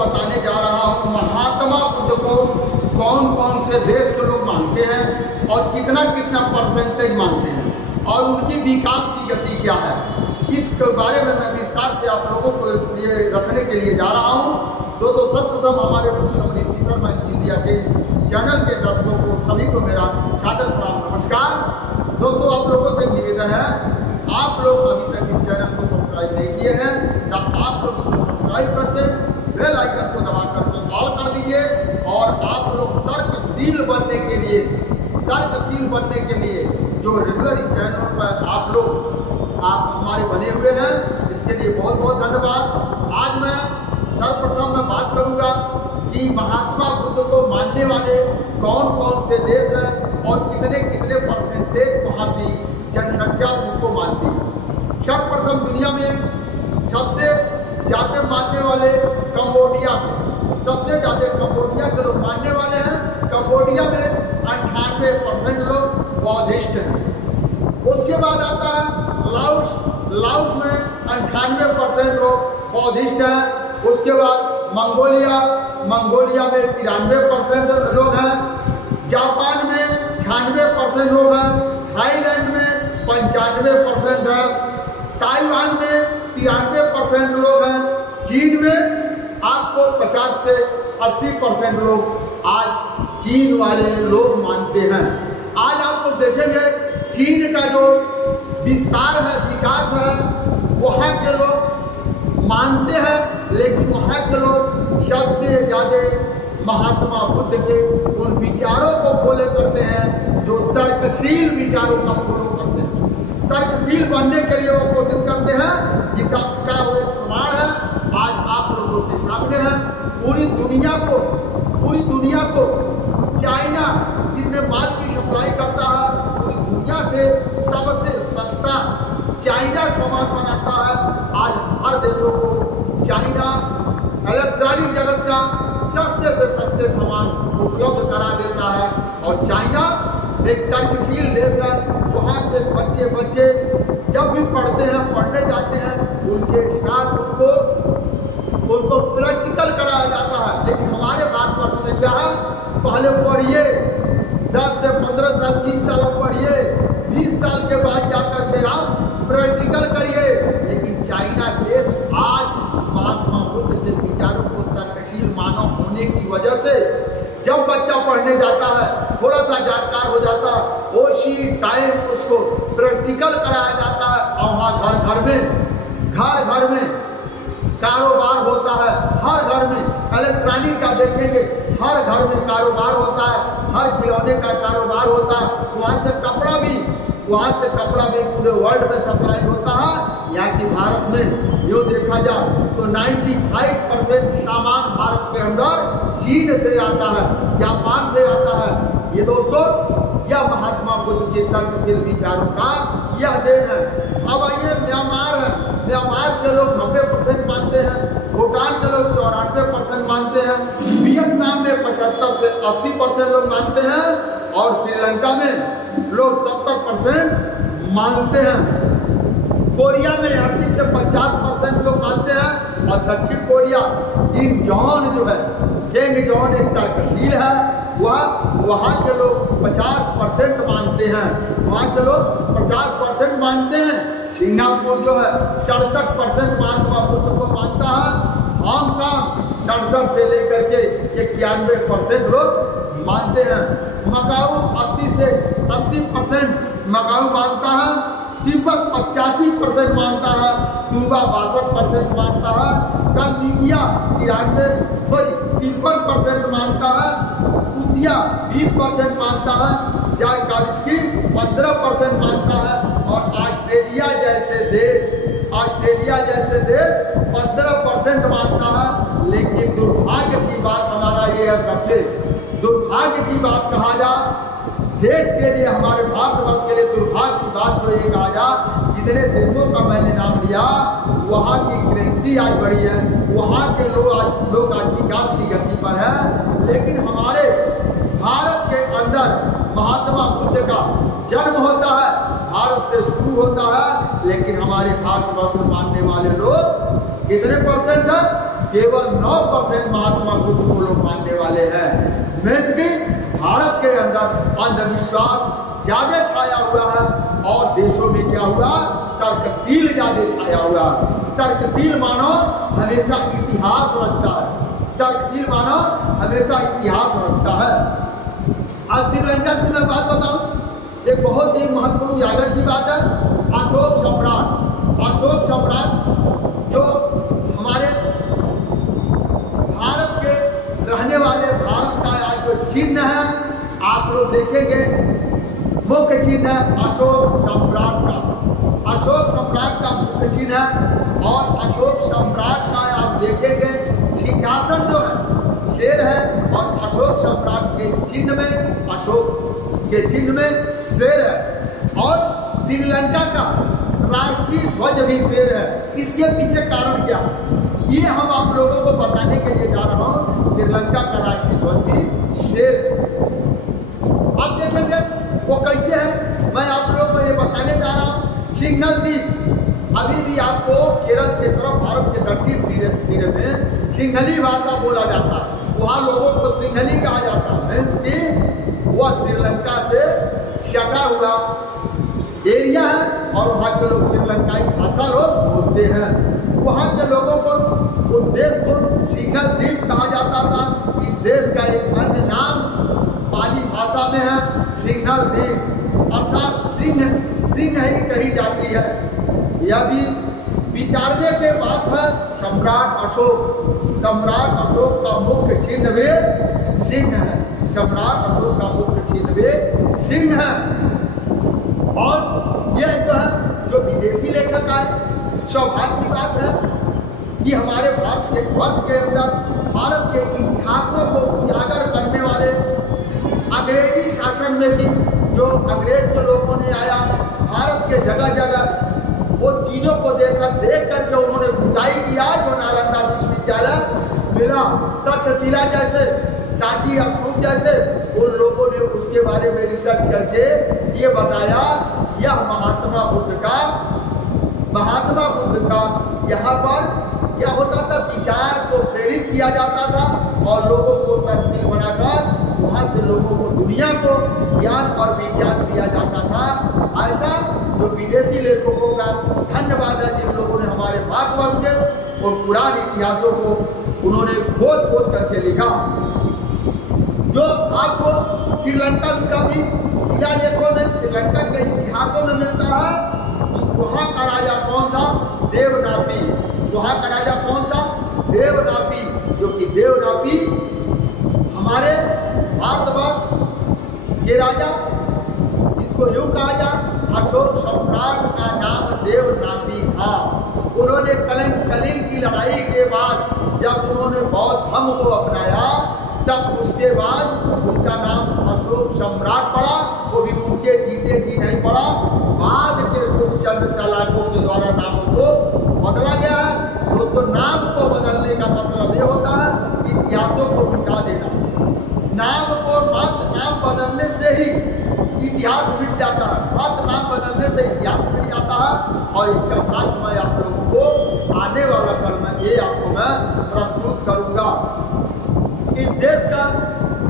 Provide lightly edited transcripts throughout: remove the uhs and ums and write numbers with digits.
बताने जा रहा हूँ महात्मा बुद्ध को कौन कौन से देश के लोग मानते हैं और कितना कितना परसेंटेज मानते हैं और उनकी विकास की गति क्या है, इस बारे में मैं विस्तार से आप लोगों को लिए रखने के लिए जा रहा हूँ। दोस्तों सर्वप्रथम हमारे बुकशमरी फिशरमैन इंडिया के चैनल के दर्शकों को सभी को मेरा सादर प्रणाम नमस्कार। दोस्तों आप लोगों से निवेदन है कि आप लोग अभी तक इस चैनल को सब्सक्राइब नहीं किए हैं तो आप लोग इसे सब्सक्राइब करके बेल आइकन को दबा करके ऑल कर दीजिए और आप लोग तर्कशील बनने के लिए जो रेगुलर इस चैनल पर आप हमारे बने हुए हैं, इसके लिए बहुत बहुत धन्यवाद। आज मैं सर्वप्रथम मैं बात करूंगा कि महात्मा बुद्ध को मानने वाले कौन कौन से देश हैं और कितने कितने परसेंटेज वहाँ की जनसंख्या उनको मानती है। सर्वप्रथम दुनिया में सबसे ज़्यादा मानने वाले कंबोडिया में, सबसे ज़्यादा कंबोडिया के लोग मानने वाले हैं। कंबोडिया में 98% लोग बौद्धिस्ट हैं। उसके बाद आता है लाओस, लाओस में 98% लोग बौद्धिस्ट हैं। उसके बाद मंगोलिया, मंगोलिया में 93% लोग हैं। जापान में 96% लोग हैं। थाईलैंड में 95% हैं। ताइवान में 93% लोग हैं। चीन में आपको 50 से 80% लोग आज चीन वाले लोग मानते हैं। आज आप लोग देखेंगे चीन का जो विस्तार है, विकास है, वहाँ के लोग मानते हैं, लेकिन वहाँ के लोग सबसे ज़्यादा महात्मा बुद्ध के उन विचारों को फॉलो करते हैं जो तर्कशील विचारों का फॉलो करते हैं। तर्कशील बनने के लिए वो कोशिश करते हैं, जिसका वो प्रमाण है आज आप लोगों के सामने है। पूरी दुनिया को चाइना जितने माल की सप्लाई करता है, पूरी दुनिया से सबसे सस्ता चाइना सामान बनाता है। आज हर देशों को चाइना इलेक्ट्रॉनिक जगत का सस्ते से सस्ते सामान उपलब्ध करा देता है। और चाइना एक तर्कशील देश है। वहाँ के बच्चे जब भी पढ़ने जाते हैं, उनके साथ उनको प्रैक्टिकल कराया जाता है। लेकिन हमारे भारतवर्ष में क्या है, पहले पढ़िए 10 से 15 साल 30 साल पढ़िए, 20 साल के बाद जाकर के आप प्रैक्टिकल करिए। लेकिन चाइना देश आज महात्मा बुद्ध के विचारों को तर्कशील मानव होने की वजह से जब बच्चा पढ़ने जाता है, थोड़ा सा जानकार हो जाता है, उसी टाइम उसको प्रैक्टिकल कराया जाता है। और वहाँ घर घर में कारोबार होता है। हर घर में इलेक्ट्रॉनिक का देखेंगे, हर घर में कारोबार होता है, हर खिलौने का कारोबार होता है। वहाँ से कपड़ा भी पूरे वर्ल्ड में सप्लाई होता है। यहाँ की भारत में यूँ देखा जाए तो 95% सामान भारत के अंदर चीन से आता है, जापान से आता है। ये दोस्तों यह महात्मा बुद्ध के तर्कशील विचारों का यह देन है। अब आइए म्यांमार है। म्यांमार के लोग 90% मानते हैं। भूटान के लोग 94% मानते हैं। वियतनाम में 75 से 80% लोग मानते हैं। और श्रीलंका में लोग 70% मानते हैं। कोरिया में 38 से 50% लोग मानते हैं। और दक्षिण कोरिया किम जॉन जो है, किम जॉन एक तर्कशील है, वहाँ के लोग 50% मानते हैं। वहाँ के लोग 50% मानते हैं। सिंगापुर जो है 67% महात्मा बुद्ध को मानता है। हांगकांग 67 से लेकर के 91% लोग मानते हैं। मकाऊ 80 से 80% मकाऊ मानता है। तिब्बत 85% मानता है। क्यूबा 62% मानता है। कलमीकिया 53% मानता है। कुतिया 20% मानता है। जायकालिस्की 15% मानता है। और ऑस्ट्रेलिया जैसे देश 15% मानता है। लेकिन दुर्भाग्य की बात हमारा ये है, सबसे दुर्भाग्य की बात कहा जा देश के लिए, हमारे भारतवर्ष के लिए दुर्भाग्य की बात तो ये कहा जा, जितने देशों का मैंने नाम लिया वहाँ की करेंसी आज बढ़ी है, वहाँ के लोग आज विकास की गति पर है। लेकिन हमारे भारत के अंदर महात्मा बुद्ध का जन्म होता है, भारत से शुरू होता है। लेकिन हमारे भारतवर्ष में मानने वाले लोग कितने परसेंट है? केवल 9% महात्मा बुद्ध को लोग मानने वाले हैं। मीन्स कि भारत के अंदर अंधविश्वास ज्यादा छाया हुआ है और देशों में क्या हुआ, तर्कशील ज्यादा छाया हुआ। तर्कशील मानो हमेशा इतिहास रचता है, तर्कशील मानो हमेशा इतिहास रचता है। आज श्रीलंका की मैं बात बताऊं, एक बहुत ही महत्वपूर्ण उजागर की बात है। अशोक सम्राट जो हमारे भारत के रहने वाले, भारत का आज जो चिन्ह है आप लोग देखेंगे, मुख्य चिन्ह है अशोक सम्राट का। अशोक सम्राट का मुख्य चिन्ह है और अशोक सम्राट का आप देखेंगे सिंहासन जो है शेर है और अशोक सम्राट के चिन्ह में, अशोक के चिन्ह में शेर है और श्रीलंका का राष्ट्रीय ध्वज भी शेर है। इसके पीछे कारण क्या है ये हम आप लोगों को बताने के लिए जा रहा हूँ। श्रीलंका का राष्ट्रीय ध्वज भी शेर है। आप देखेंगे वो कैसे है, मैं आप लोगों को ये बताने जा रहा हूँ। सिंघल द्वीप अभी भी आपको केरल के तरफ, भारत के दक्षिण सिरे में सिंघली भाषा बोला जाता है। वहाँ लोगों को सिंघली कहा जाता है। मीन्स कि वह श्रीलंका से सटा हुआ एरिया है और वहाँ के लोग श्रीलंकाई भाषा लोग बोलते हैं। वहाँ के लोगों को, उस देश को सिंघल द्वीप कहा जाता था। इस देश का एक अन्य नाम पाली भाषा में है सिंघल द्वीप, अर्थात सिंह ही कही जाती है। यह भी विचारने के बाद है सम्राट अशोक। सम्राट अशोक का मुख्य चिन्ह भी सिंह है। सम्राट अशोक का मुख्य चिन्ह भी सिंह है। और यह जो है, जो विदेशी लेखक है, सौभाग्य की बात है कि हमारे भारत के वर्ष के अंदर भारत के इतिहासों को उजागर करने वाले अंग्रेजी शासन में भी जो अंग्रेज के लोगों ने आया भारत के जगह जगह वो चीजों को देख करके उन्होंने खुदाई किया। जो नालंदा विश्वविद्यालय मिला, तक्षशिला जैसे, सांची स्तूप जैसे, उन लोगों ने उसके बारे में रिसर्च करके ये बताया यह महात्मा बुद्ध का यहाँ पर क्या होता था, विचार को प्रेरित किया जाता था और लोगों को तर्कशील बनाकर वहाँ से लोगों को, दुनिया को ज्ञान और विज्ञान दिया जाता था। ऐसा जो विदेशी लेखकों का धन्यवाद है जिन लोगों ने हमारे भारतवर्ष के और पुराने इतिहासों को उन्होंने खोज करके लिखा। जो आपको श्रीलंका का भी शिलालेखों में, श्रीलंका के इतिहासों में मिलता है कि वहाँ का राजा कौन था, देवनापी। वहाँ का राजा कौन था, देवनापी। जो कि देवनापी हमारे भारतवर्ष के राजा, इसको यूं कहा जाए, अशोक सम्राट का नाम देवनापी था। उन्होंने कलिंग की लड़ाई के बाद जब उन्होंने बौद्ध धर्म को अपनाया तब उसके बाद उनका नाम अशोक सम्राट पड़ा। वो भी उनके जीते जी नहीं पड़ा, बाद के कुछ चंद चालाकों के द्वारा नामों को बदला गया है। दोस्तों, नाम को बदलने का मतलब ये होता है इतिहासों को मिटा देना। नाम को, मात्र नाम बदलने से ही इतिहास मिट जाता है, मात्र नाम बदलने से इतिहास मिट जाता है। और इसका साक्ष्य मैं आप लोगों को आने वाला कल में ये आपको मैं प्रस्तुत करूंगा। इस देश का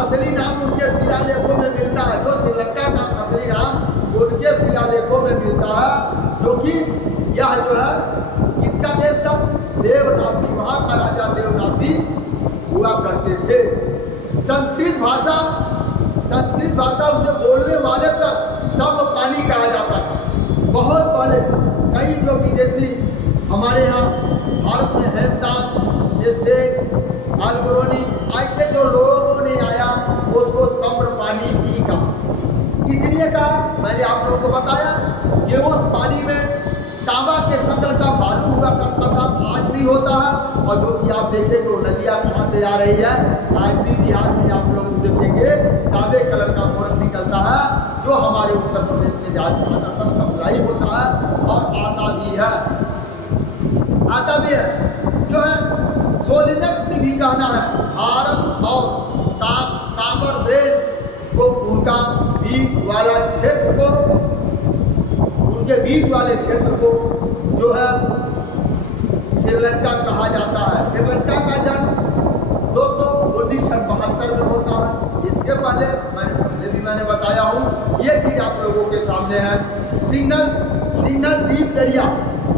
असली नाम उनके शिलालेखों में मिलता है। जो श्रीलंका का असली नाम उनके शिलालेखों में मिलता है, जो कि यह जो है किसका देश था, देवनापी। वहाँ का राजा देवनापी हुआ करते थे। संस्कृत भाषा उसे बोलने वाले तब पानी कहा जाता था। बहुत पहले कई जो विदेशी हमारे यहाँ भारत में हेमताब, जैसे अल्बरोनी, ऐसे जो लोगों ने आया उसको तम्र पानी भी कहा। इसलिए कहा, मैंने आप लोगों को बताया कि उस पानी में तांबा के शक्ल का बालू हुआ करता था, आज भी होता है। और जो कि आप देखें तो नदियाँ कहाँ से आ रही है, आज भी बिहार में आप लोग देखेंगे तांबे कलर का मोरंग निकलता है, जो हमारे उत्तर प्रदेश में ज़्यादातर सप्लाई होता है और आता भी है। जो है सोलिनक्स की भी कहना है, भारत और ताम्रवेल को उनका बीच वाला क्षेत्र को, उनके बीच वाले क्षेत्र को जो है श्रीलंका कहा जाता है। श्रीलंका का पहले मैंने बताया हूँ, ये चीज़ आप लोगों के सामने है। सिग्नल द्वीप दरिया,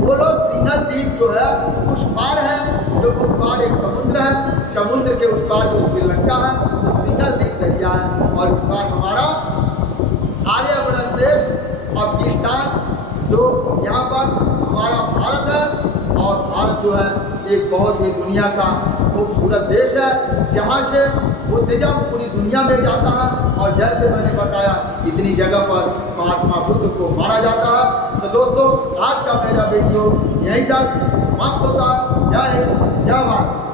वो लोग सिग्नल द्वीप जो है उस पार है, जो उस पार एक समुद्र है, समुद्र के उस पार जो श्रीलंका है, तो सिग्नल द्वीप दरिया है, और उस पार हमारा आर्यभट्ट देश अफगानिस्तान, जो यहाँ पर हमारा भारत है। और भारत जो है एक बहुत ही दुनिया का खूबसूरत देश है, जहाँ से बुद्धिज्म पूरी दुनिया में जाता है। और जैसे मैंने बताया, इतनी जगह पर महात्मा बुद्ध को मारा जाता है। तो दोस्तों, आज का मेरा वीडियो यहीं तक समाप्त होता है। जय हिंद, जय भारत।